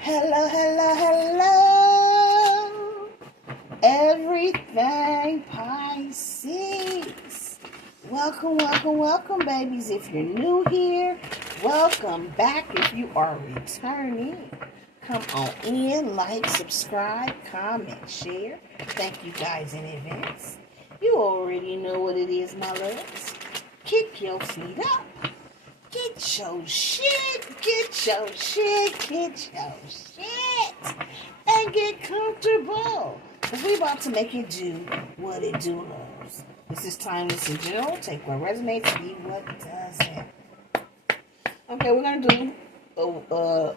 Hello, hello, hello. Everything Pisces. Welcome, welcome, welcome, babies. If you're new here, welcome back. If you are returning, come on in, like, subscribe, comment, share. Thank you guys in advance. You already know what it is, my loves. Kick your feet up. Get your shit, and get comfortable. Because we about to make it do what it do loves. This is timeless in general. Take what resonates, leave what doesn't. Okay, we're going to do a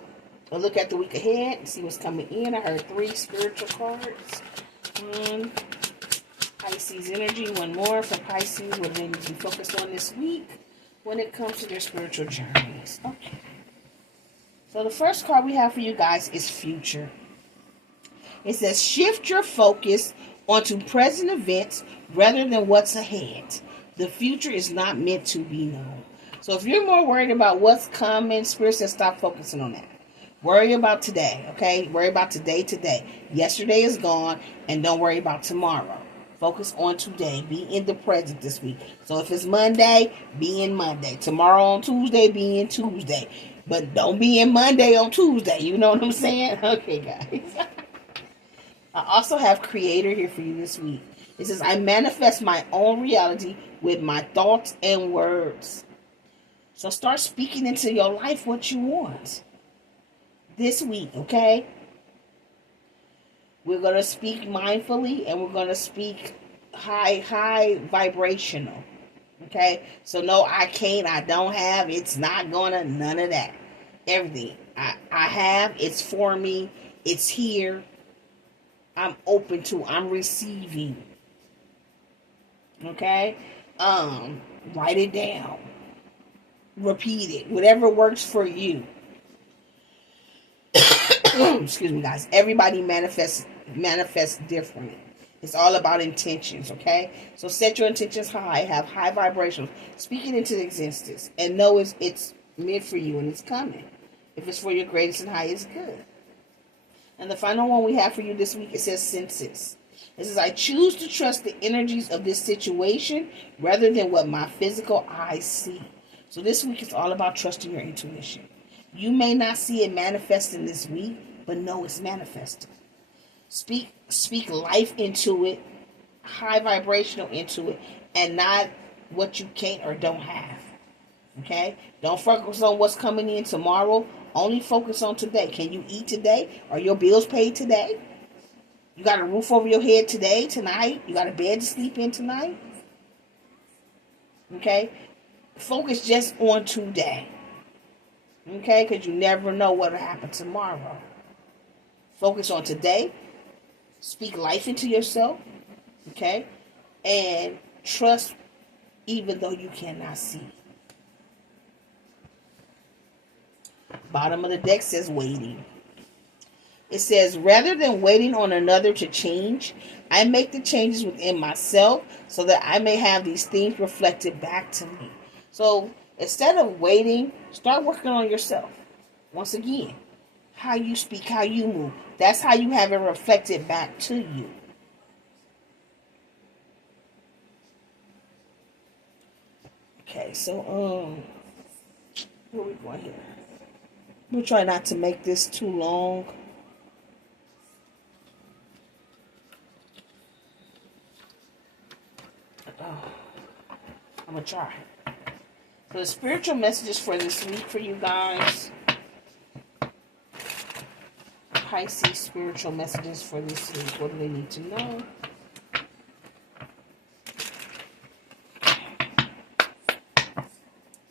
look at the week ahead and see what's coming in. I heard 3 spiritual cards. One, Pisces energy. One more for Pisces, what they need to be focused on this week when it comes to their spiritual journeys. Okay. So the first card we have for you guys is future. It says shift your focus onto present events rather than what's ahead. The future is not meant to be known. So if you're more worried about what's coming, Spirit says stop focusing on that. Worry about today, okay? Worry about today. Yesterday is gone, and don't worry about tomorrow. Focus on today. Be in the present this week. So if it's Monday, be in Monday. Tomorrow on Tuesday, be in Tuesday. But don't be in Monday on Tuesday. You know what I'm saying? Okay, guys. I also have Creator here for you this week. It says, I manifest my own reality with my thoughts and words. So start speaking into your life what you want this week, okay? We're going to speak mindfully, and we're going to speak high vibrational. Okay? So no, I can't, I don't have, it's not going to, none of that. Everything. I have, it's for me, it's here. I'm open to, I'm receiving. Okay? Write it down. Repeat it. Whatever works for you. Excuse me, guys. Everybody manifests different. It's all about intentions, okay? So set your intentions high, have high vibrations, speak it into existence, and know it's meant for you and it's coming. If it's for your greatest and highest good. And the final one we have for you this week, it says senses. It says, I choose to trust the energies of this situation rather than what my physical eyes see. So this week is all about trusting your intuition. You may not see it manifesting this week, but know it's manifesting. Speak life into it, high vibrational into it, and not what you can't or don't have. Okay? Don't focus on what's coming in tomorrow. Only focus on today. Can you eat today? Are your bills paid today? You got a roof over your head today, tonight? You got a bed to sleep in tonight? Okay? Focus just on today. Okay? Because you never know what will happen tomorrow. Focus on today. Speak life into yourself. Okay? And trust even though you cannot see. Bottom of the deck says waiting. It says, rather than waiting on another to change, I make the changes within myself so that I may have these things reflected back to me. So instead of waiting, start working on yourself. Once again, how you speak, how you move. That's how you have it reflected back to you. Okay, so where are we going here? We'll try not to make this too long. I'm going to try. So the spiritual messages for this week for you guys. Pisces spiritual messages for this week. What do they need to know?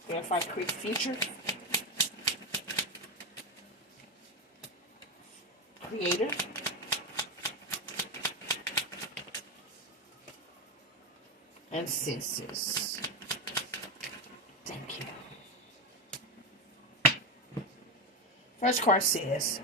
Verify create future. Creator. And senses. Thank you. First card says,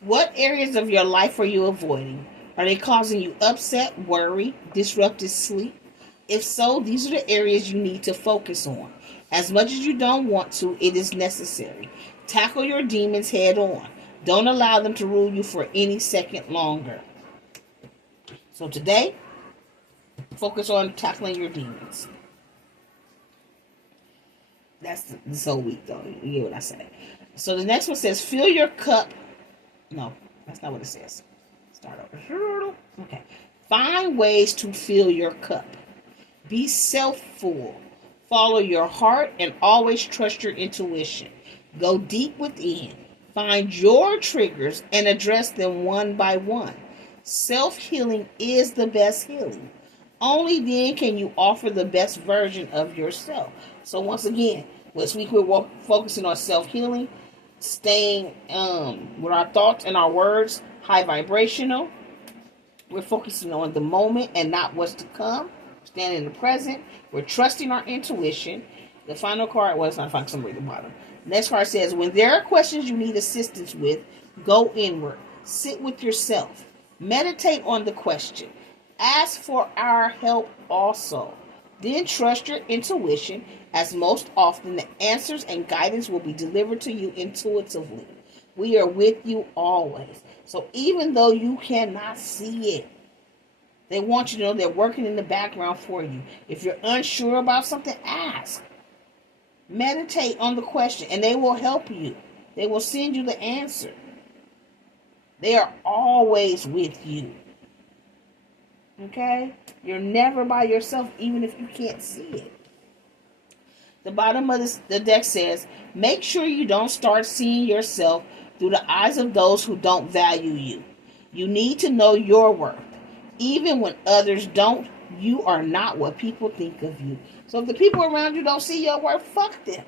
what areas of your life are you avoiding? Are they causing you upset, worry, disrupted sleep? If so, these are the areas you need to focus on. As much as you don't want to, it is necessary. Tackle your demons head on. Don't allow them to rule you for any second longer. So today, focus on tackling your demons. That's this whole week, though. You get what I say. So the next one says, fill your cup. No, that's not what it says. Start over. Okay. Find ways to fill your cup. Be self-full. Follow your heart and always trust your intuition. Go deep within. Find your triggers and address them one by one. Self-healing is the best healing. Only then can you offer the best version of yourself. So once again, this week we're focusing on self-healing, staying with our thoughts and our words high vibrational. We're focusing on the moment and not what's to come. Standing in the present. We're trusting our intuition. The final card, well, it's not final, somewhere at the bottom. Next card says, when there are questions you need assistance with, go inward. Sit with yourself. Meditate on the question. Ask for our help also. Then trust your intuition, as most often the answers and guidance will be delivered to you intuitively. We are with you always. So even though you cannot see it, they want you to know they're working in the background for you. If you're unsure about something, ask. Meditate on the question, and they will help you. They will send you the answer. They are always with you. Okay? You're never by yourself, even if you can't see it. The bottom of the deck says, make sure you don't start seeing yourself through the eyes of those who don't value you. You need to know your worth. Even when others don't, you are not what people think of you. So if the people around you don't see your worth, fuck them.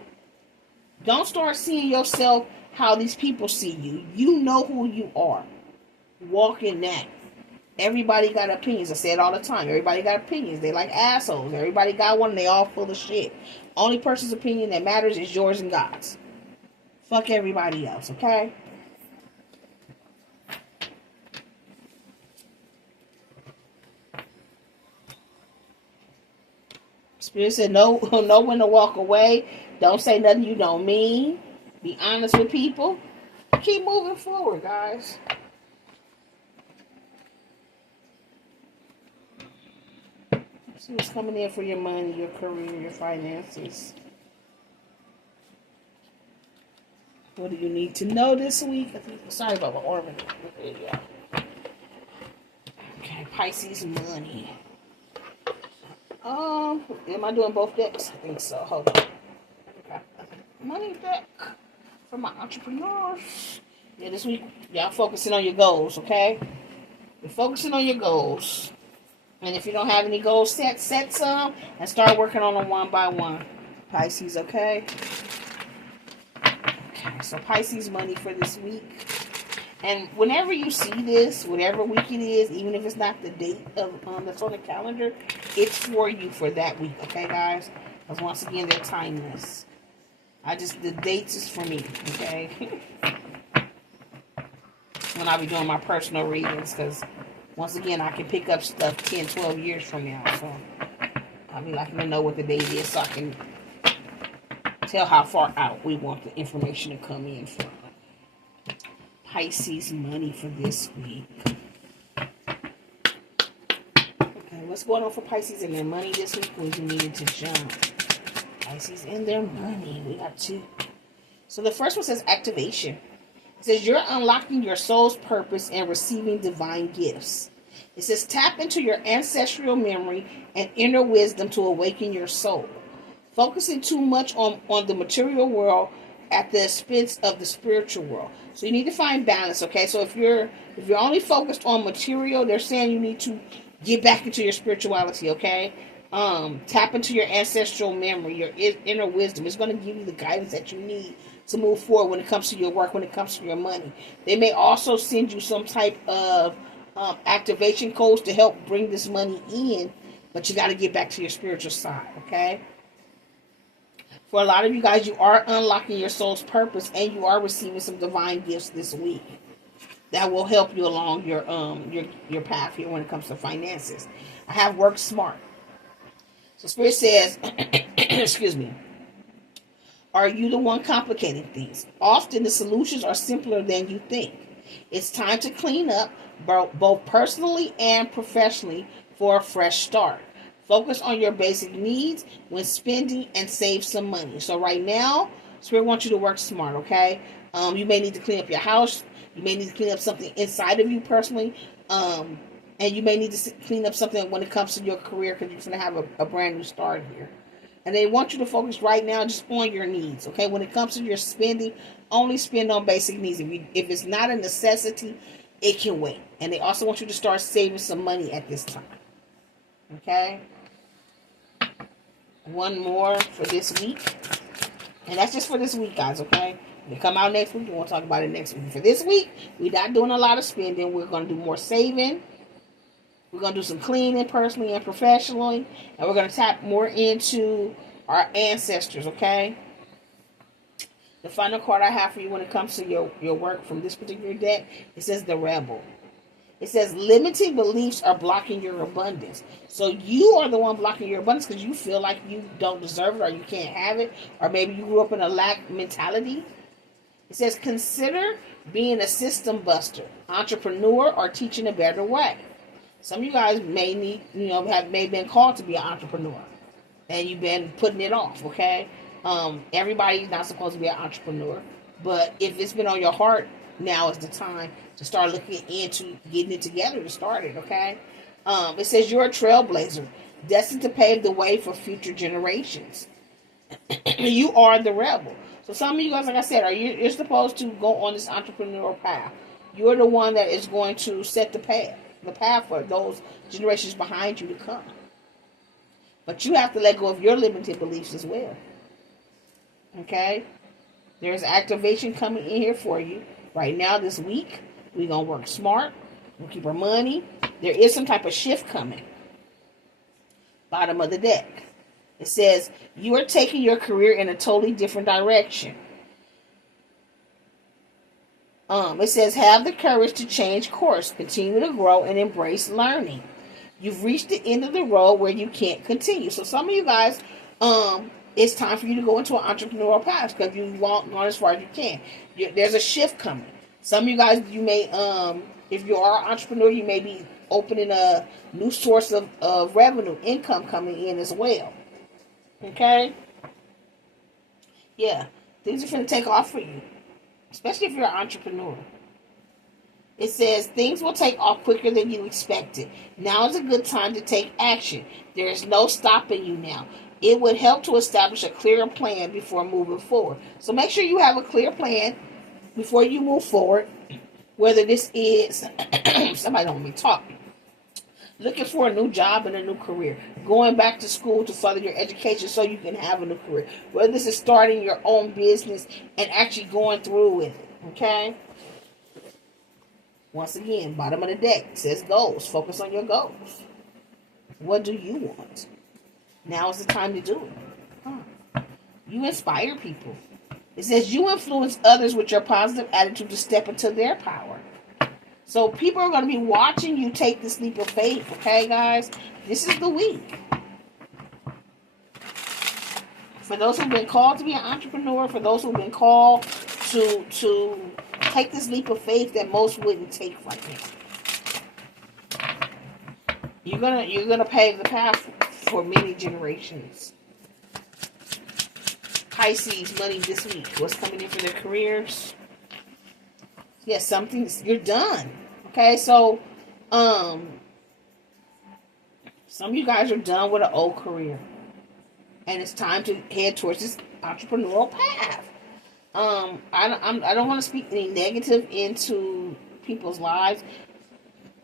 Don't start seeing yourself how these people see you. You know who you are. Walk in that. Everybody got opinions. I say it all the time. Everybody got opinions. They like assholes. Everybody got one and they all full of shit. Only person's opinion that matters is yours and God's. Fuck everybody else, okay? Spirit said, know when to walk away. Don't say nothing you don't mean. Be honest with people. Keep moving forward, guys. See what's coming in for your money, your career, your finances. What do you need to know this week? Sorry about my ornament. There you go. Okay, Pisces money. Am I doing both decks? I think so. Hold on. Okay. Money deck for my entrepreneurs. Yeah, this week, y'all focusing on your goals, okay? You're focusing on your goals. And if you don't have any goals set some and start working on them one by one. Pisces, okay? Okay, so Pisces money for this week. And whenever you see this, whatever week it is, even if it's not the date of that's on the calendar, it's for you for that week, okay, guys? Because once again, they're timeless. The dates is for me, okay? When I be doing my personal readings, because once again, I can pick up stuff 10, 12 years from now. So I'll be liking to know what the date is so I can tell how far out we want the information to come in from. Pisces money for this week. Okay, what's going on for Pisces and their money this week? We needed to jump. Pisces and their money. We got two. So the first one says activation. It says you're unlocking your soul's purpose and receiving divine gifts. It says tap into your ancestral memory and inner wisdom to awaken your soul. Focusing too much on the material world at the expense of the spiritual world. So you need to find balance, okay? So if you're only focused on material, they're saying you need to get back into your spirituality, okay? Tap into your ancestral memory, your inner wisdom. It's going to give you the guidance that you need to move forward when it comes to your work, when it comes to your money. They may also send you some type of activation codes to help bring this money in, but you got to get back to your spiritual side, okay? For a lot of you guys, you are unlocking your soul's purpose and you are receiving some divine gifts this week that will help you along your path here when it comes to finances. I have worked smart. So Spirit says, excuse me, are you the one complicating things? Often the solutions are simpler than you think. It's time to clean up, both personally and professionally, for a fresh start. Focus on your basic needs when spending and save some money. So right now, Spirit wants you to work smart, okay? You may need to clean up your house. You may need to clean up something inside of you personally. And you may need to clean up something when it comes to your career, because you're going to have a brand new start here. And they want you to focus right now just on your needs, okay? When it comes to your spending, only spend on basic needs. If it's not a necessity, it can wait. And they also want you to start saving some money at this time, okay? One more for this week. And that's just for this week, guys, okay? They come out next week, and we'll talk about it next week. For this week, we're not doing a lot of spending. We're going to do more saving. We're going to do some cleaning personally and professionally. And we're going to tap more into our ancestors, okay? The final card I have for you when it comes to your work from this particular deck, it says the Rebel. It says limiting beliefs are blocking your abundance. So you are the one blocking your abundance because you feel like you don't deserve it, or you can't have it, or maybe you grew up in a lack mentality. It says consider being a system buster, entrepreneur, or teaching a better way. Some of you guys may need, may have been called to be an entrepreneur, and you've been putting it off, okay? Everybody's not supposed to be an entrepreneur, but if it's been on your heart, now is the time to start looking into getting it together to start it, okay? It says you're a trailblazer, destined to pave the way for future generations. You are the rebel. So some of you guys, like I said, you're supposed to go on this entrepreneurial path. You're the one that is going to set the path for those generations behind you to come. But you have to let go of your limited beliefs as well. Okay? There's activation coming in here for you. Right now, this week, we're going to work smart. We'll keep our money. There is some type of shift coming. Bottom of the deck. It says, you are taking your career in a totally different direction. It says, have the courage to change course, continue to grow, and embrace learning. You've reached the end of the road where you can't continue. So some of you guys, it's time for you to go into an entrepreneurial path because you won't go as far as you can. There's a shift coming. Some of you guys, you may, if you are an entrepreneur, you may be opening a new source of revenue, income coming in as well. Okay? Yeah, things are going to take off for you. Especially if you're an entrepreneur. It says things will take off quicker than you expected. Now is a good time to take action. There is no stopping you now. It would help to establish a clearer plan before moving forward. So make sure you have a clear plan before you move forward. Whether this is, somebody don't want me talking, looking for a new job and a new career, going back to school to further your education so you can have a new career, whether this is starting your own business and actually going through with it, okay? Once again, bottom of the deck says goals. Focus on your goals. What do you want? Now is the time to do it. You inspire people. It says you influence others with your positive attitude to step into their power. So people are going to be watching you take this leap of faith, okay, guys? This is the week. For those who've been called to be an entrepreneur, for those who've been called to take this leap of faith that most wouldn't take right now. You're gonna pave the path for many generations. Pisces, money this week. What's coming in for their careers? Yes, you're done. Okay, so some of you guys are done with an old career. And it's time to head towards this entrepreneurial path. I don't want to speak any negative into people's lives.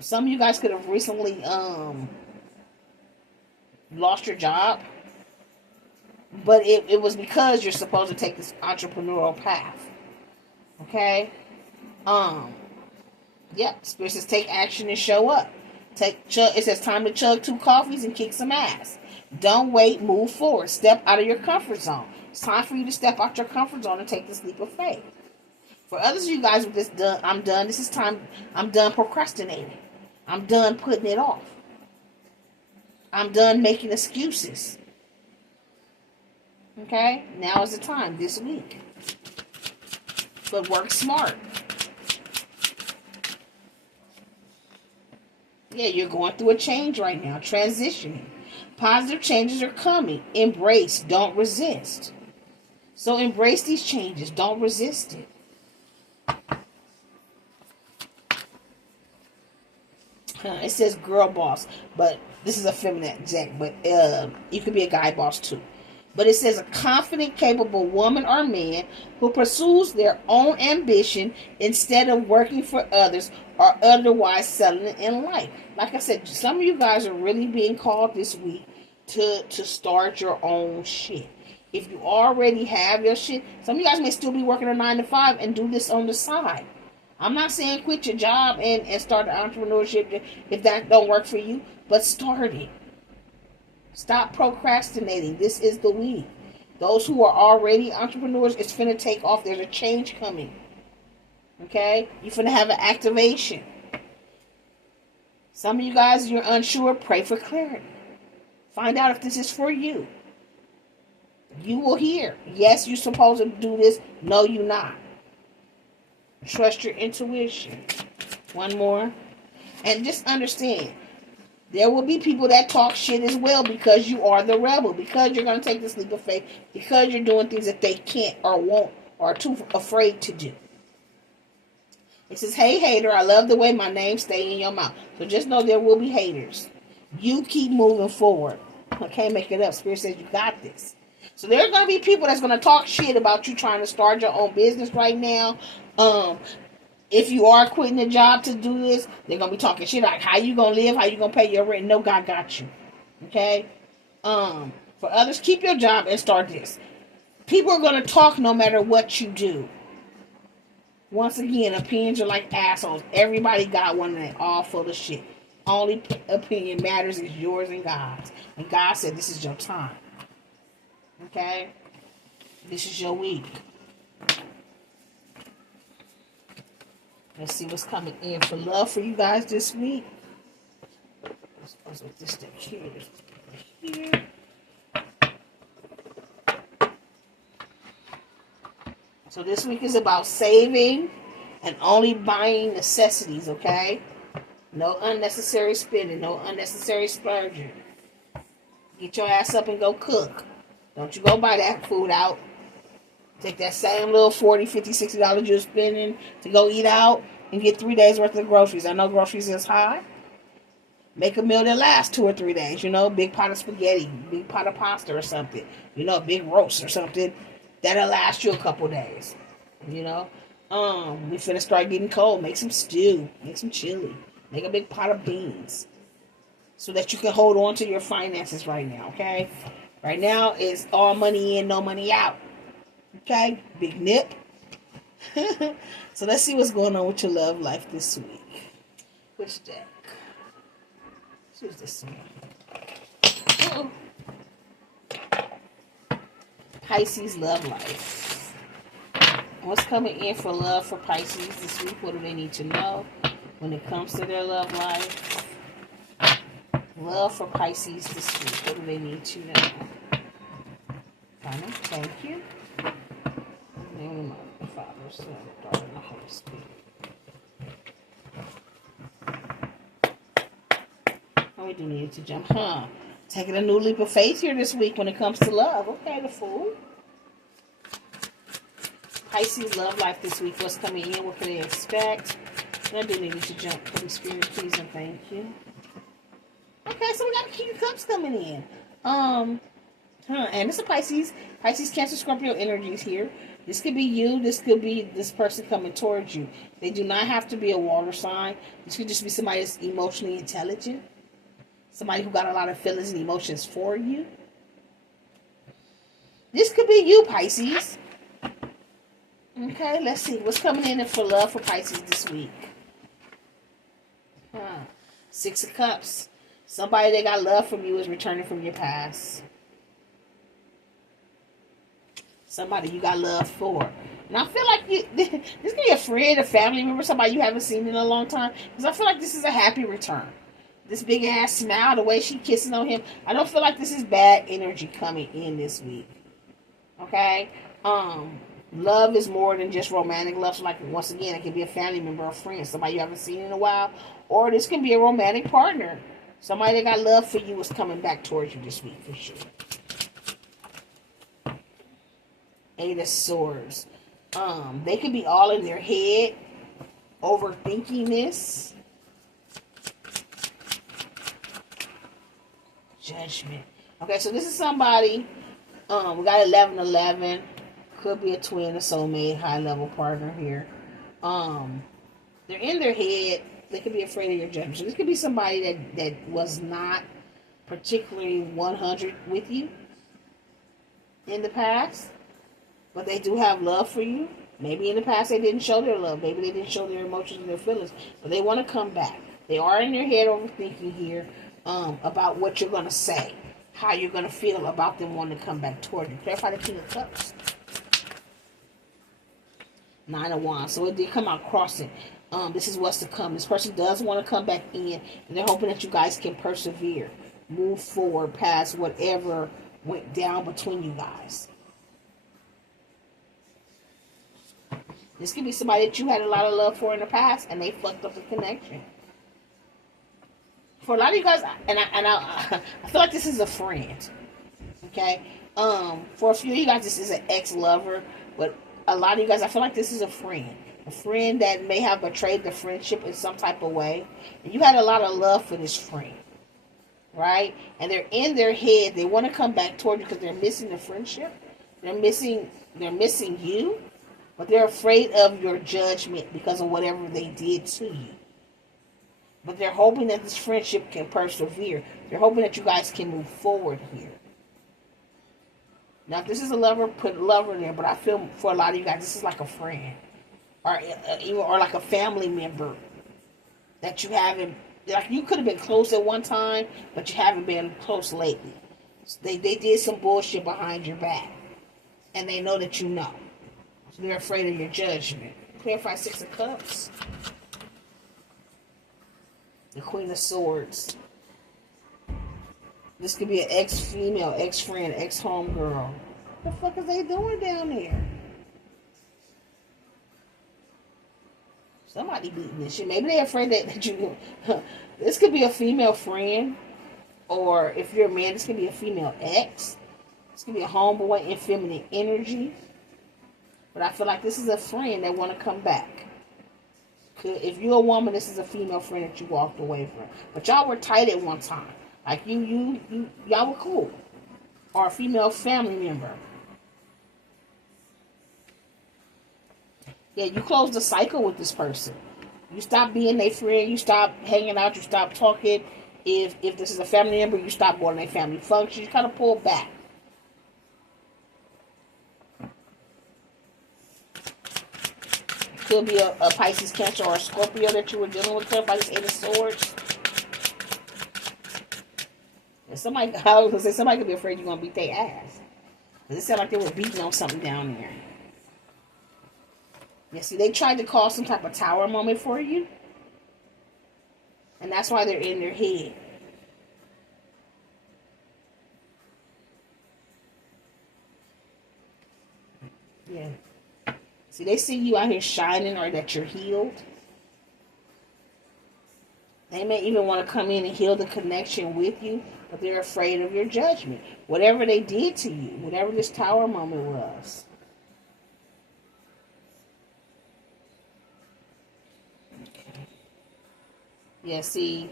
Some of you guys could have recently lost your job. But it was because you're supposed to take this entrepreneurial path. Okay? Yep, Spirit says take action and show up. It says time to chug 2 coffees and kick some ass. Don't wait, move forward. Step out of your comfort zone. It's time for you to step out your comfort zone and take this leap of faith. For others of you guys with this done, I'm done. This is time. I'm done procrastinating. I'm done putting it off. I'm done making excuses. Okay? Now is the time, this week. But work smart. Yeah, you're going through a change right now, transitioning. Positive changes are coming. Embrace, don't resist. So embrace these changes, don't resist it. It says girl boss, but this is a feminine exec, but you could be a guy boss too. But it says a confident, capable woman or man who pursues their own ambition instead of working for others or otherwise settling in life. Like I said, some of you guys are really being called this week to start your own shit. If you already have your shit, some of you guys may still be working a 9 to 5 and do this on the side. I'm not saying quit your job and start an entrepreneurship if that don't work for you, but start it. Stop procrastinating. This is the week. Those who are already entrepreneurs, it's finna take off. There's a change coming. Okay? You're finna have an activation. Some of you guys, you're unsure. Pray for clarity. Find out if this is for you. You will hear. Yes, you're supposed to do this. No, you're not. Trust your intuition. One more. And just understand, there will be people that talk shit as well because you are the rebel. Because you're going to take this leap of faith. Because you're doing things that they can't or won't or are too afraid to do. It says, hey, hater, I love the way my name stay in your mouth. So just know there will be haters. You keep moving forward. I can't make it up. Spirit says you got this. So there are going to be people that's going to talk shit about you trying to start your own business right now. If you are quitting a job to do this, they're going to be talking shit like, how you going to live? How you going to pay your rent? No, God got you. Okay? For others, keep your job and start this. People are going to talk no matter what you do. Once again, opinions are like assholes. Everybody got one and they all full of shit. Only opinion matters is yours and God's. And God said this is your time. Okay? This is your week. Let's see what's coming in for love for you guys this week. Let's with this stuff here. Here. So this week is about saving and only buying necessities, okay? No unnecessary spending, no unnecessary splurging. Get your ass up and go cook. Don't you go buy that food out. Take that same little $40, $50, $60 you're spending to go eat out and get 3 days worth of groceries. I know groceries is high. Make a meal that lasts 2 or 3 days. You know, big pot of spaghetti, big pot of pasta or something. You know, a big roast or something. That'll last you a couple days. You know. We finna start getting cold. Make some stew. Make some chili. Make a big pot of beans. So that you can hold on to your finances right now, okay? Right now, it's all money in, no money out. Okay? Big nip. So let's see what's going on with your love life this week. Which deck? Choose this one. Pisces love life. What's coming in for love for Pisces this week? What do they need to know when it comes to their love life? Love for Pisces this week. What do they need to know? Final. Thank you. Name of the Father, Son, Daughter, and the Holy Spirit. Oh, we do need to jump, huh? Taking a new leap of faith here this week when it comes to love. Okay, the Fool. Pisces love life this week. What's coming in? What can they expect? I do need to jump. Holy Spirit, please and thank you. Okay, so we got the King of Cups coming in. And it's a Pisces. Pisces, Cancer, Scorpio energies here. This could be you. This could be this person coming towards you. They do not have to be a water sign. This could just be somebody that's emotionally intelligent. Somebody who got a lot of feelings and emotions for you. This could be you, Pisces. Okay, let's see. What's coming in for love for Pisces this week? Six of Cups. Somebody that got love from you is returning from your past. Somebody you got love for. And I feel like this could be a friend, a family member, somebody you haven't seen in a long time. Because I feel like this is a happy return. This big ass smile, the way she kissing on him. I don't feel like this is bad energy coming in this week. Okay? Love is more than just romantic love. So, like, once again, it can be a family member or friend, somebody you haven't seen in a while, or this can be a romantic partner. Somebody that got love for you is coming back towards you this week for sure. Eight of Swords. They could be all in their head, overthinking this. Judgment. Okay, so this is somebody. We got 1111. Could be a twin, a soulmate, high level partner here. They're in their head. They could be afraid of your judgment. So this could be somebody that was not particularly 100 with you in the past, but they do have love for you. Maybe in the past they didn't show their love. Maybe they didn't show their emotions and their feelings, but they want to come back. They are in their head overthinking here about what you're going to say, how you're going to feel about them wanting to come back toward you. Clarify the King of Cups. Nine of Wands. So it did come out crossing. This is what's to come. This person does want to come back in, and they're hoping that you guys can persevere, move forward past whatever went down between you guys. This could be somebody that you had a lot of love for in the past, and they fucked up the connection. For a lot of you guys, I feel like this is a friend. Okay? For a few of you guys, this is an ex-lover, but a lot of you guys, I feel like this is a friend. A friend that may have betrayed the friendship in some type of way. And you had a lot of love for this friend. Right? And they're in their head. They want to come back toward you because they're missing the friendship. They're missing you. But they're afraid of your judgment because of whatever they did to you. But they're hoping that this friendship can persevere. They're hoping that you guys can move forward here. Now, if this is a lover, put a lover in there. But I feel for a lot of you guys, this is like a friend. Or like a family member that you haven't, like you could have been close at one time, but you haven't been close lately. They did some bullshit behind your back. And they know that you know. So they're afraid of your judgment. Clarify Six of Cups. The Queen of Swords. This could be an ex-female, ex-friend, ex-homegirl. What the fuck is they doing down there? Somebody beating this shit. Maybe they're afraid that you... This could be a female friend. Or if you're a man, this could be a female ex. This could be a homeboy in feminine energy. But I feel like this is a friend that want to come back. If you're a woman, this is a female friend that you walked away from. But y'all were tight at one time. Like y'all were cool. Or a female family member. Yeah, you closed the cycle with this person. You stop being their friend. You stop hanging out. You stop talking. If this is a family member, you stop going to their family function. You kind of pull back. Could be a Pisces, Cancer, or a Scorpio that you were dealing with. By this Eight of Swords. And somebody, I was gonna say, somebody could be afraid you're gonna beat their ass. It sounded like they were beating on something down there. Yeah, see, they tried to cause some type of tower moment for you, and that's why they're in their head. Yeah. See, they see you out here shining or that you're healed. They may even want to come in and heal the connection with you, but they're afraid of your judgment. Whatever they did to you, whatever this tower moment was. Okay. Yeah, see,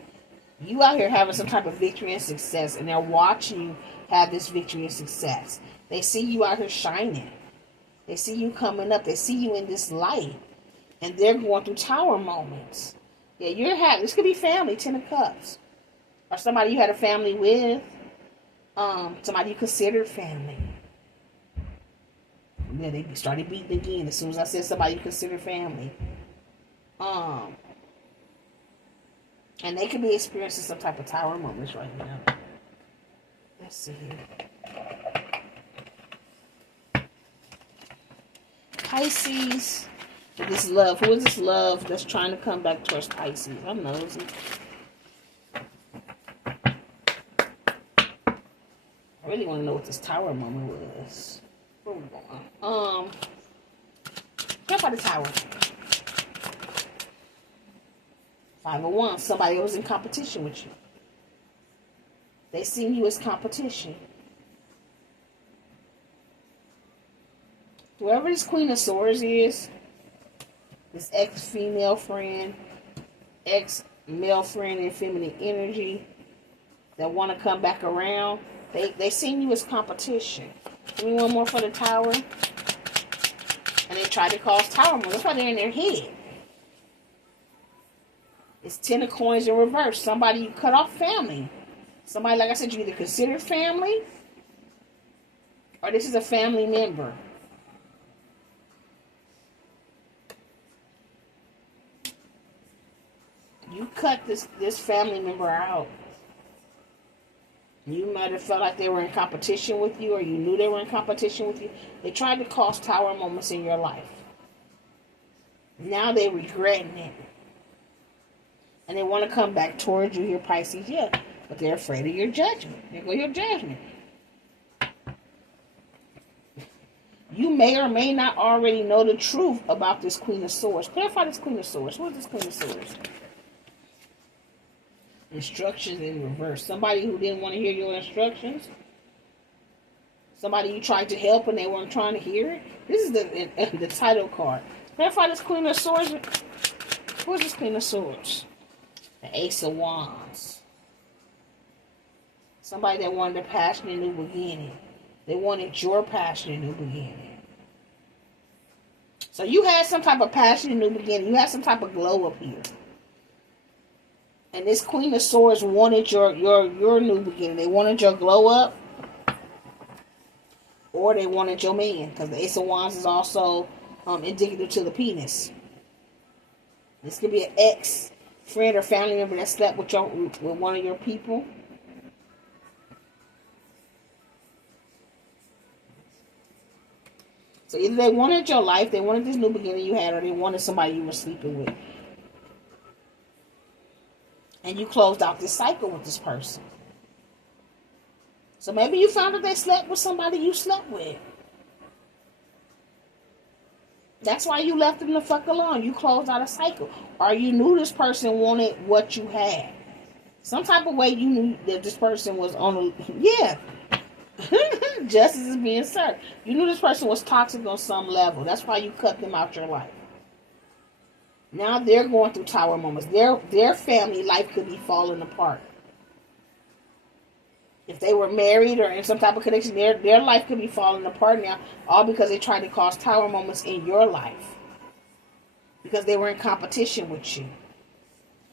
you out here having some type of victory and success, and they're watching you have this victory and success. They see you out here shining. They see you coming up. They see you in this light. And they're going through tower moments. Yeah, you're having, this could be family, Ten of Cups. Or somebody you had a family with. Somebody you considered family. Yeah, they started beating again as soon as I said somebody you consider family. And they could be experiencing some type of tower moments right now. Let's see here. Pisces, this love. Who is this love that's trying to come back towards Pisces? I'm nosy. I really want to know what this tower moment was. Here by the Tower. 501. Somebody was in competition with you. They seen you as competition. Whoever this Queen of Swords is, this ex-female friend, ex-male friend in feminine energy that want to come back around, they seen you as competition. Give me one more for the Tower. And they tried to cause Tower more. That's why they're in their head. It's 10 of Coins in reverse. Somebody you cut off family. Somebody, like I said, you either consider family or this is a family member. You cut this family member out. You might have felt like they were in competition with you, or you knew they were in competition with you. They tried to cause Tower moments in your life. Now they're regretting it. And they want to come back towards you here, Pisces. Yeah, but they're afraid of your judgment. There go your judgment. You may or may not already know the truth about this Queen of Swords. Clarify this Queen of Swords. Who is this Queen of Swords? Instructions in reverse. Somebody who didn't want to hear your instructions. Somebody you tried to help and they weren't trying to hear it. This is the title card. Clarify this Queen of Swords. Who is this Queen of Swords? The Ace of Wands. Somebody that wanted a passionate new beginning. They wanted your passionate new beginning. So you had some type of passionate new beginning. You had some type of glow up here. And this Queen of Swords wanted your new beginning. They wanted your glow up. Or they wanted your man. Because the Ace of Wands is also indicative to the penis. This could be an ex-friend or family member that slept with one of your people. So either they wanted your life, they wanted this new beginning you had, or they wanted somebody you were sleeping with. And you closed out this cycle with this person. So maybe you found that they slept with somebody you slept with. That's why you left them the fuck alone. You closed out a cycle. Or you knew this person wanted what you had. Some type of way you knew that this person was on a... Yeah. Justice is being served. You knew this person was toxic on some level. That's why you cut them out your life. Now they're going through Tower moments. Their family life could be falling apart. If they were married or in some type of connection, their life could be falling apart now. All because they tried to cause Tower moments in your life. Because they were in competition with you.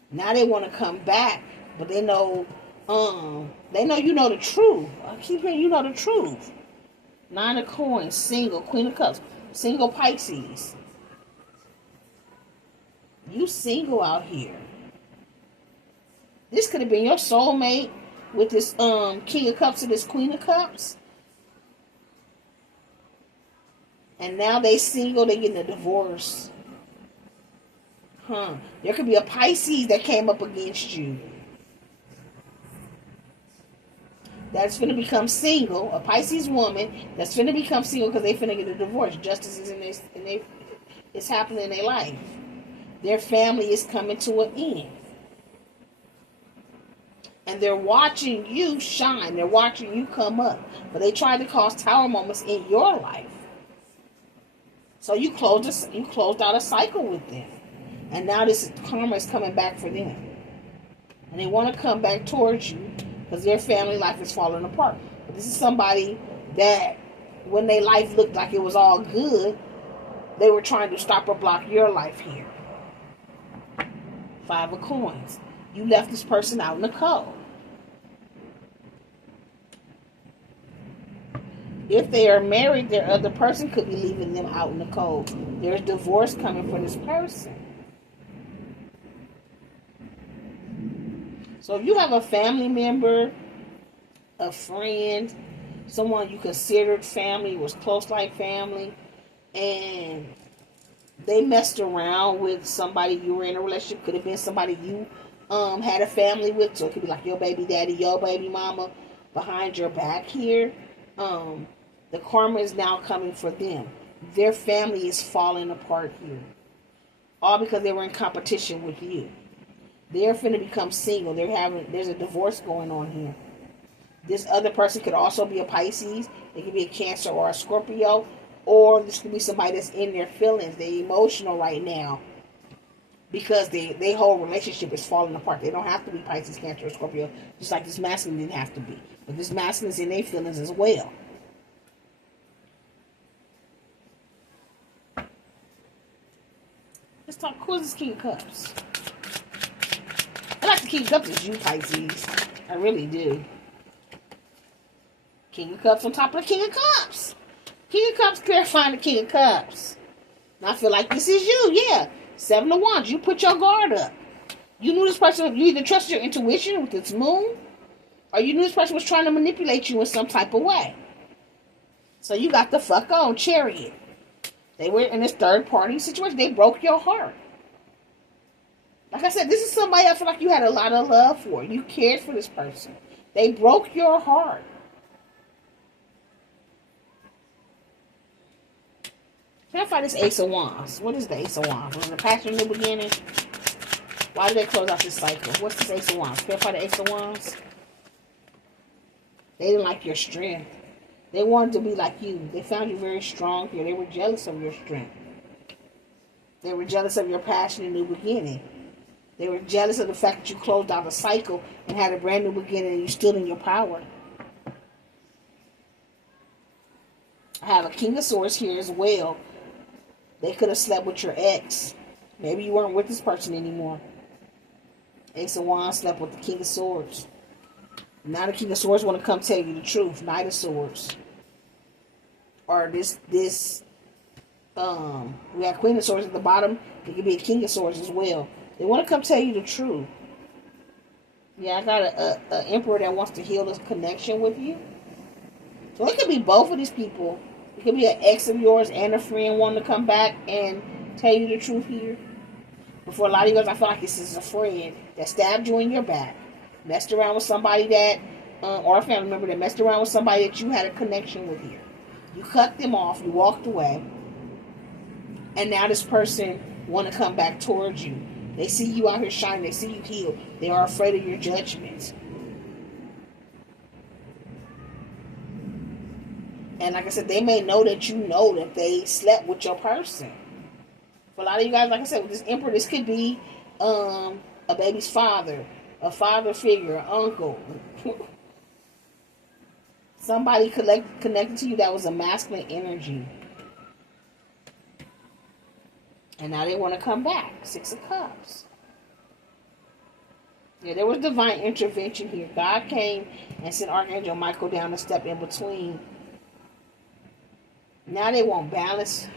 Now they want to come back. But they know you know the truth. I keep hearing you know the truth. 9 of Coins, single, Queen of Cups, single Pisces. You single out here. This could have been your soulmate with this King of Cups and this Queen of Cups. And now they single, they getting a divorce. There could be a Pisces that came up against you. That's finna become single, a Pisces woman that's finna become single because they finna get a divorce. Justice is it's happening in their life. Their family is coming to an end. And they're watching you shine. They're watching you come up. But they tried to cause Tower moments in your life. So you closed out a cycle with them. And now this karma is coming back for them. And they want to come back towards you because their family life is falling apart. But this is somebody that when their life looked like it was all good, they were trying to stop or block your life here. 5 of Coins. You left this person out in the cold. If they are married, their other person could be leaving them out in the cold. There's divorce coming for this person. So if you have a family member, a friend, someone you considered family, was close like family, and they messed around with somebody you were in a relationship, could have been somebody you had a family with, so it could be like your baby daddy, your baby mama behind your back here. The karma is now coming for them. Their family is falling apart here. All because they were in competition with you. They're finna become single. There's a divorce going on here. This other person could also be a Pisces. It could be a Cancer or a Scorpio. Or this could be somebody that's in their feelings. They're emotional right now. Because their whole relationship is falling apart. They don't have to be Pisces, Cancer, or Scorpio. Just like this masculine didn't have to be. But this masculine is in their feelings as well. Let's talk. Who's this King of Cups? I like the King of Cups is you, Pisces. I really do. King of Cups on top of the King of Cups. King of Cups clarifying the King of Cups. And I feel like this is you, yeah. 7 of Wands. You put your guard up. You knew this person. You either trusted your intuition with its moon, or you knew this person was trying to manipulate you in some type of way. So you got the fuck on, Chariot. They were in this third party situation. They broke your heart. Like I said, this is somebody I feel like you had a lot of love for. You cared for this person. They broke your heart. Clarify this Ace of Wands. What is the Ace of Wands? Was it a passion in the beginning? Why did they close out this cycle? What's this Ace of Wands? Clarify the Ace of Wands. They didn't like your strength. They wanted to be like you. They found you very strong here. They were jealous of your strength. They were jealous of your passion and new beginning. They were jealous of the fact that you closed out a cycle and had a brand new beginning and you stood in your power. I have a King of Swords here as well. They could have slept with your ex. Maybe you weren't with this person anymore. Ace of Wands slept with the King of Swords. Now the King of Swords want to come tell you the truth. Knight of Swords. Or we have Queen of Swords at the bottom. It could be a King of Swords as well. They want to come tell you the truth. Yeah, I got an Emperor that wants to heal this connection with you. So it could be both of these people. It could be an ex of yours and a friend wanting to come back and tell you the truth here. But for a lot of you guys, I feel like this is a friend that stabbed you in your back. Messed around with somebody that, or a family member that messed around with somebody that you had a connection with here. You cut them off. You walked away. And now this person want to come back towards you. They see you out here shining. They see you healed. They are afraid of your judgments. And like I said, they may know that they slept with your person. For a lot of you guys, like I said, with this Emperor, this could be a baby's father, a father figure, an uncle. Somebody connected to you that was a masculine energy. And now they want to come back. 6 of Cups. Yeah, there was divine intervention here. God came and sent Archangel Michael down to step in between. Now they want balance.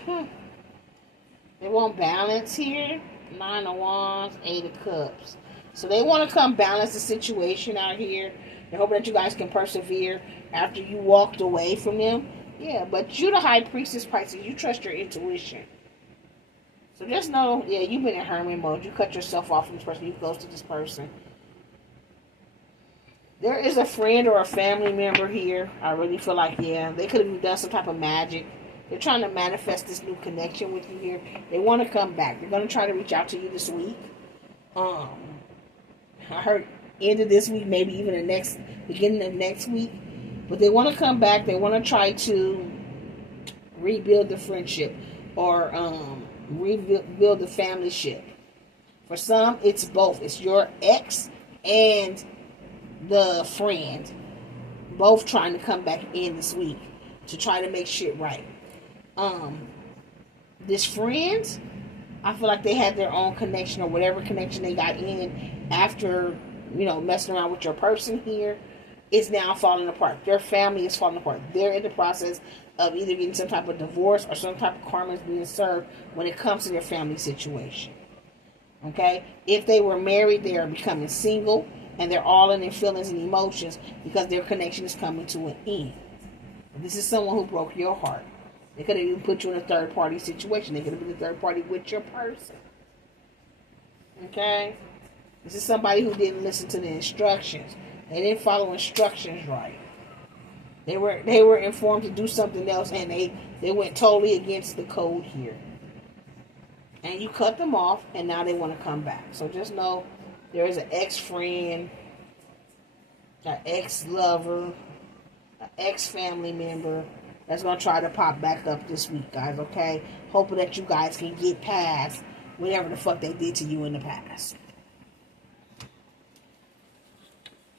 They want balance here. 9 of Wands, 8 of Cups. So they want to come balance the situation out here. They're hoping that you guys can persevere after you walked away from them. Yeah, but you're the High Priestess, Pisces. You trust your intuition. So just know, yeah, you've been in hermit mode. You cut yourself off from this person. You ghosted this person. There is a friend or a family member here. I really feel like, yeah, they could have done some type of magic. They're trying to manifest this new connection with you here. They want to come back. They're going to try to reach out to you this week. I heard end of this week, maybe even the beginning of next week. But they want to come back. They want to try to rebuild the friendship or rebuild the family ship. For some, it's both. It's your ex and the friend, both trying to come back in this week to try to make shit right. This friend, I feel like they had their own connection or whatever connection they got in after, messing around with your person here. It's now falling apart. Their family is falling apart. They're in the process of either getting some type of divorce or some type of karma is being served when it comes to their family situation. Okay? If they were married, they are becoming single, and they're all in their feelings and emotions because their connection is coming to an end. This is someone who broke your heart. They could have even put you in a third-party situation. They could have been a third party with your person. Okay? This is somebody who didn't listen to the instructions. They didn't follow instructions right. They were informed to do something else, and they went totally against the code here. And you cut them off, and now they want to come back. So just know there is an ex-friend, an ex-lover, an ex-family member that's going to try to pop back up this week, guys, okay? Hoping that you guys can get past whatever the fuck they did to you in the past.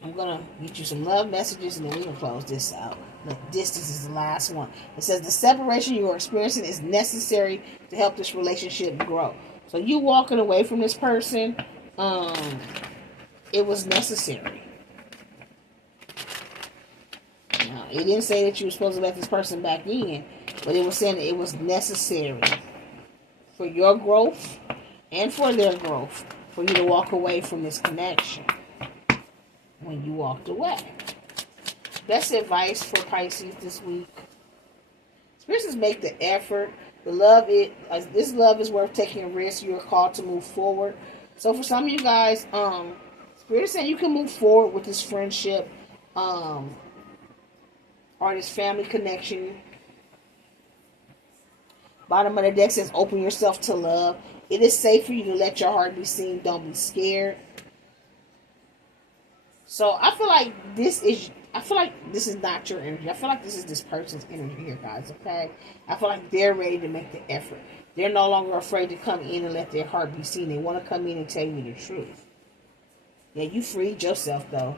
I'm going to get you some love messages, and then we're going to close this out. Look, distance is the last one. It says the separation you are experiencing is necessary to help this relationship grow. So you walking away from this person, it was necessary. Now, it didn't say that you were supposed to let this person back in, but it was saying that it was necessary for your growth and for their growth for you to walk away from this connection when you walked away. Best advice for Pisces this week. Spirit says make the effort. This love is worth taking a risk. You're called to move forward. So for some of you guys, Spirit is saying you can move forward with this friendship, or this family connection. Bottom of the deck says open yourself to love. It is safe for you to let your heart be seen. Don't be scared. So I feel like this is not your energy. I feel like this is this person's energy here, guys, okay? I feel like they're ready to make the effort. They're no longer afraid to come in and let their heart be seen. They want to come in and tell you the truth. Yeah, you freed yourself, though.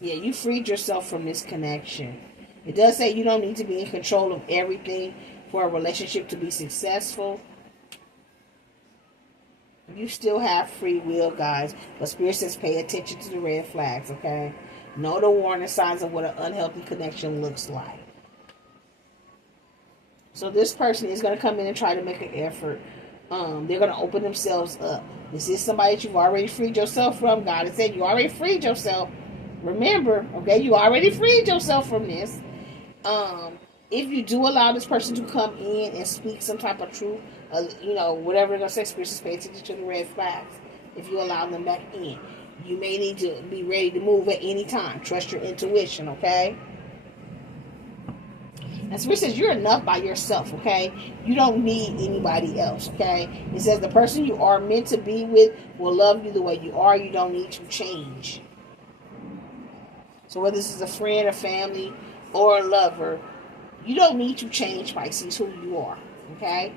Yeah, you freed yourself from this connection. It does say you don't need to be in control of everything for a relationship to be successful. You still have free will, guys. But Spirit says pay attention to the red flags, okay? Know the warning signs of what an unhealthy connection looks like. So this person is going to come in and try to make an effort. They're going to open themselves up. This is somebody that you've already freed yourself from. God has said you already freed yourself. Remember, okay? You already freed yourself from this. If you do allow this person to come in and speak some type of truth, whatever they're going to say, Spirit says pay attention to the red flags. If you allow them back in, you may need to be ready to move at any time. Trust your intuition, okay? And Spirit says you're enough by yourself, okay? You don't need anybody else, okay? It says the person you are meant to be with will love you the way you are. You don't need to change. So whether this is a friend, a family, or a lover, you don't need to change, Pisces, who you are, okay?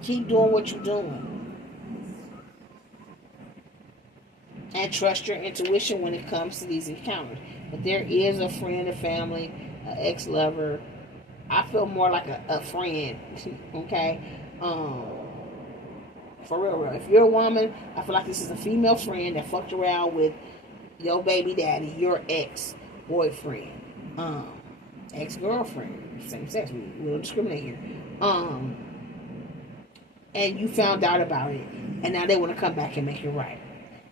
Keep doing what you're doing. And trust your intuition when it comes to these encounters. But there is a friend, a family, an ex-lover. I feel more like a friend, okay? For real. If you're a woman, I feel like this is a female friend that fucked around with your baby daddy, your ex-boyfriend, ex-girlfriend, same sex, we don't discriminate here. And you found out about it, and now they want to come back and make it right.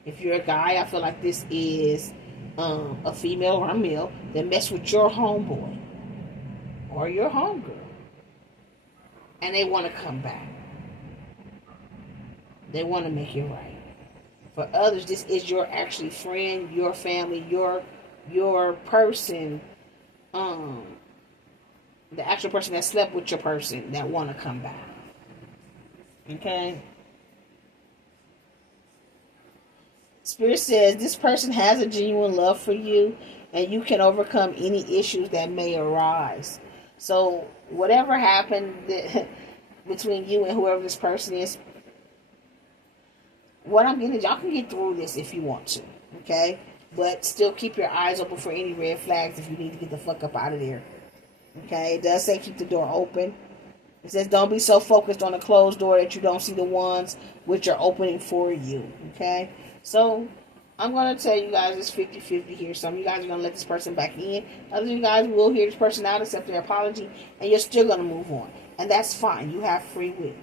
If you're a guy, I feel like this is a female or a male that messed with your homeboy or your homegirl, and they want to come back. They want to make it right. For others, this is your actually friend, your family, your person, the actual person that slept with your person that want to come back. Okay? Spirit says this person has a genuine love for you, and you can overcome any issues that may arise. So whatever happened between you and whoever this person is, what I'm getting is y'all can get through this if you want to, okay? But still keep your eyes open for any red flags if you need to get the fuck up out of there, okay? It does say keep the door open. It says don't be so focused on the closed door that you don't see the ones which are opening for you, okay? So I'm going to tell you guys it's 50-50 here. Some of you guys are going to let this person back in. Others of you guys will hear this person out, accept their apology, and you're still going to move on. And that's fine. You have free will.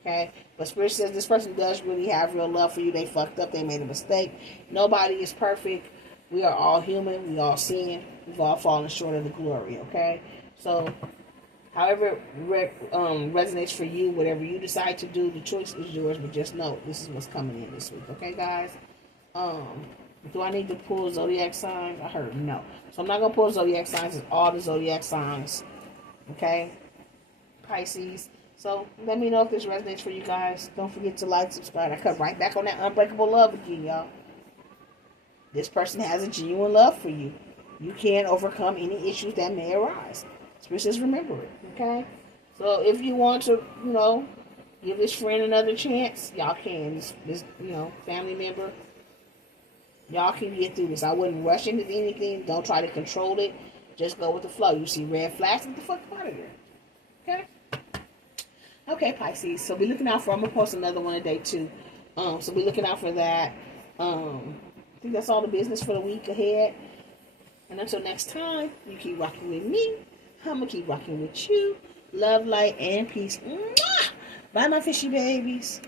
Okay? But Spirit says this person does really have real love for you. They fucked up. They made a mistake. Nobody is perfect. We are all human. We all sin. We've all fallen short of the glory. Okay? So, however it resonates for you, whatever you decide to do, the choice is yours. But just know, this is what's coming in this week. Okay, guys? Do I need to pull zodiac signs? I heard no. So I'm not going to pull zodiac signs. It's all the zodiac signs. Okay? Pisces. So let me know if this resonates for you guys. Don't forget to like, subscribe. I cut right back on that unbreakable love again, y'all. This person has a genuine love for you. You can overcome any issues that may arise. Just remember it, okay? So if you want to, give this friend another chance, y'all can. This family member, y'all can get through this. I wouldn't rush into anything. Don't try to control it. Just go with the flow. You see red flags, get the fuck out of there. Okay? Okay, Pisces. So be looking out for, I'm going to post another one today too. So be looking out for that. I think that's all the business for the week ahead. And until next time, you keep rocking with me. I'm going to keep rocking with you. Love, light, and peace. Mwah! Bye, my fishy babies.